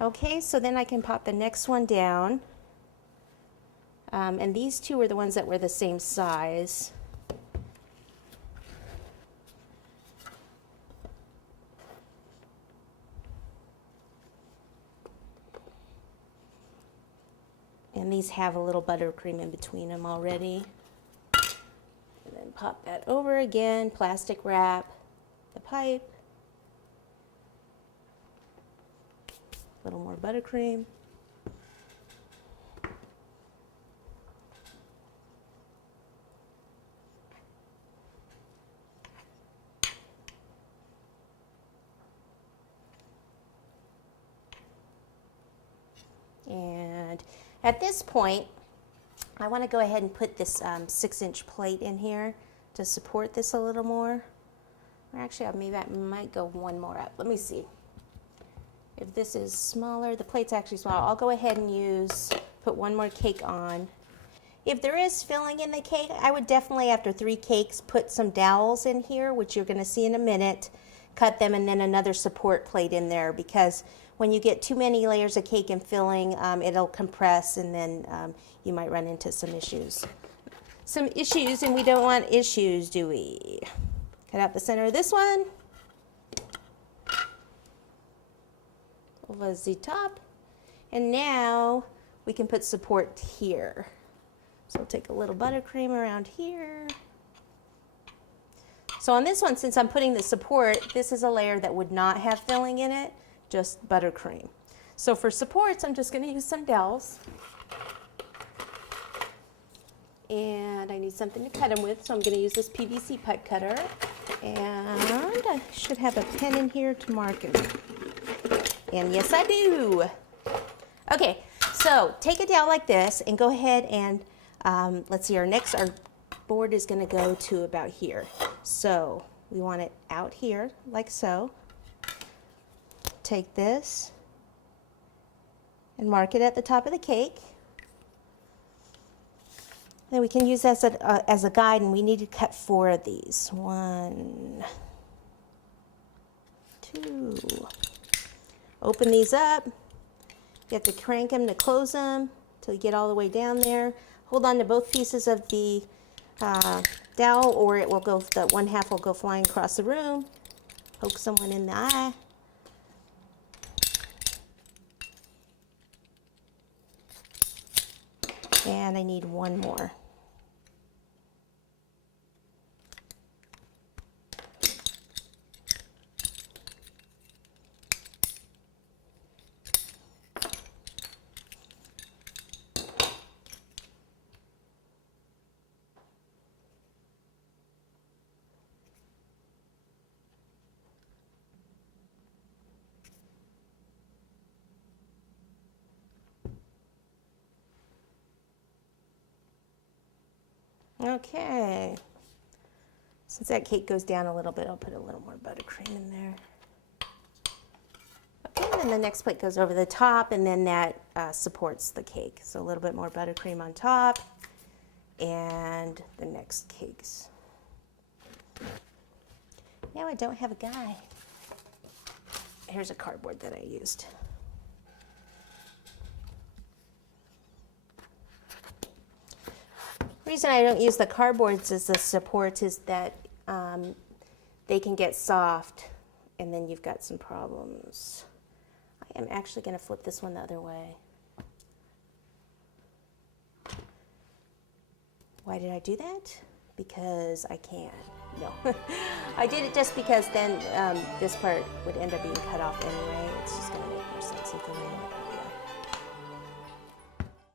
Okay, so then I can pop the next one down. And these two are the ones that were the same size. And these have a little buttercream in between them already. And then pop that over again, plastic wrap the pipe. A little more buttercream. And at this point, I want to go ahead and put this 6-inch plate in here to support this a little more. Or actually, maybe I might go one more up. Let me see. If this is smaller, the plate's actually small. I'll go ahead and put one more cake on. If there is filling in the cake, I would definitely, after 3 cakes, put some dowels in here, which you're going to see in a minute. Cut them and then another support plate in there, because when you get too many layers of cake and filling, it'll compress, and then you might run into some issues. And we don't want issues, do we? Cut out the center of this one. Over the top. And now we can put support here. So we'll take a little buttercream around here. So on this one, since I'm putting the support, this is a layer that would not have filling in it, just buttercream. So for supports, I'm just going to use some dowels. And I need something to cut them with, so I'm going to use this PVC pipe cutter. And I should have a pen in here to mark them. And yes, I do. Okay, so take a dowel like this and go ahead and let's see, our board is going to go to about here. So we want it out here like so. Take this and mark it at the top of the cake. Then we can use this as a guide, and we need to cut 4 of these. 1, 2. Open these up. You have to crank them to close them till you get all the way down there. Hold on to both pieces of the dowel, or it will go, the one half will go flying across the room. Poke someone in the eye. And I need one more. Okay, since that cake goes down a little bit, I'll put a little more buttercream in there. Okay, and then the next plate goes over the top, and then that supports the cake. So a little bit more buttercream on top, and the next cakes. Now I don't have a guide. Here's a cardboard that I used. The reason I don't use the cardboards as the supports is that they can get soft, and then you've got some problems. I am actually going to flip this one the other way. Why did I do that? Because I can. No. I did it just because then this part would end up being cut off anyway. It's just going to make more sense if the way